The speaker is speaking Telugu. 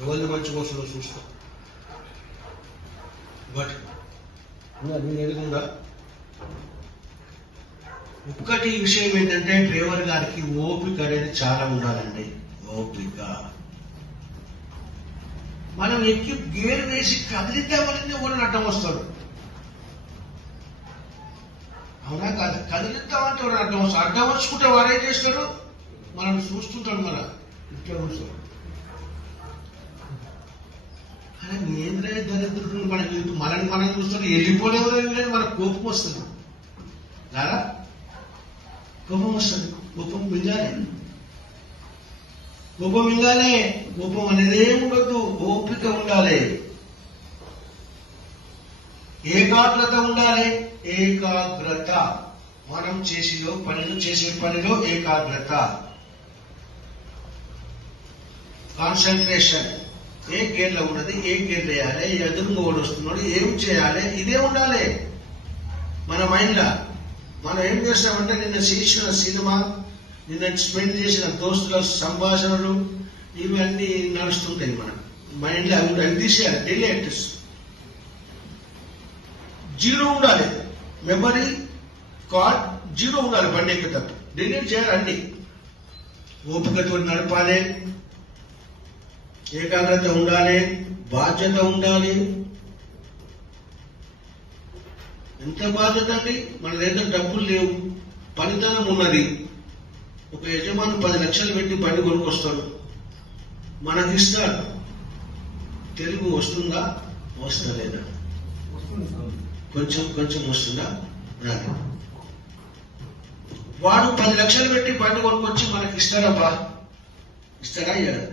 ఎవరిని మంచిగా వస్తుందో చూసుకో. బట్ నేను ఎదుగుందా ఒక్కటి విషయం ఏంటంటే డ్రైవర్ గారికి ఓపిక అనేది చాలా ఉండాలండి. ఓపిక. మనం ఎక్కి గేర్ వేసి కదిలిద్దామని వాళ్ళు అడ్డం వస్తాడు. అవునా కాదు? కదిలిద్దామంటే వాడు అడ్డం వస్తాడు. అడ్డం వచ్చుకుంటే వాడు ఏం చేస్తాడు? మనం చూస్తుంటాడు. మన ఇట్లా చూస్తాడు. కానీ ఏంద్రే దరిద్రుడు మనకి మనం చూస్తాడు. వెళ్ళిపోలేవలేదు మనకు కోపం వస్తుంది. రారా? కోపం వస్తుంది. కోపం మింగాలి. కోపం మింగాలే. కోపం అనేదే ఉండొద్దు. ఓపిక ఉండాలి. ఏకాగ్రత ఉండాలి. ఏకాగ్రత. మనం చేసే పనిలో ఏకాగ్రత, కాన్సన్ట్రేషన్. ఏ గేర్లో ఉన్నది, ఏ గేర్ వేయాలి, ఎదురుగా వస్తున్నాడు, ఏం చేయాలి, ఇదే ఉండాలి మన మైండ్లో. మనం ఏం చేస్తామంటే నిన్న చేసిన సినిమా, నిన్న స్పెండ్ చేసిన దోస్తుల సంభాషణలు ఇవన్నీ నడుస్తుంటాయి మన మైండ్లో. అవి తీసేయాలి. డిలీట్. జీరో ఉండాలి. మెమరీ కార్డ్ జీరో ఉండాలి. బండి ఎక్కేటప్పుడు డిలీట్ చేయాలి అన్ని. ఓపికతో నడపాలి. ఏకాగ్రత ఉండాలి. బాధ్యత ఉండాలి. ఎంత బాధ్యత అండి? మన దగ్గర డబ్బులు లేవు, పనితనం ఉన్నది. ఒక యజమాని 10 లక్షలు పెట్టి బండి కొనుక్కొస్తాడు, మనకిస్తాడు. తెలుగు వస్తుందా? వస్తలేదా? కొంచెం కొంచెం వస్తుందా? రాదు. వాడు 10 లక్షలు పెట్టి బండి కొనుక్కొచ్చి మనకి ఇస్తాడబ్బా? ఇస్తాడా? ఇయ్యడా?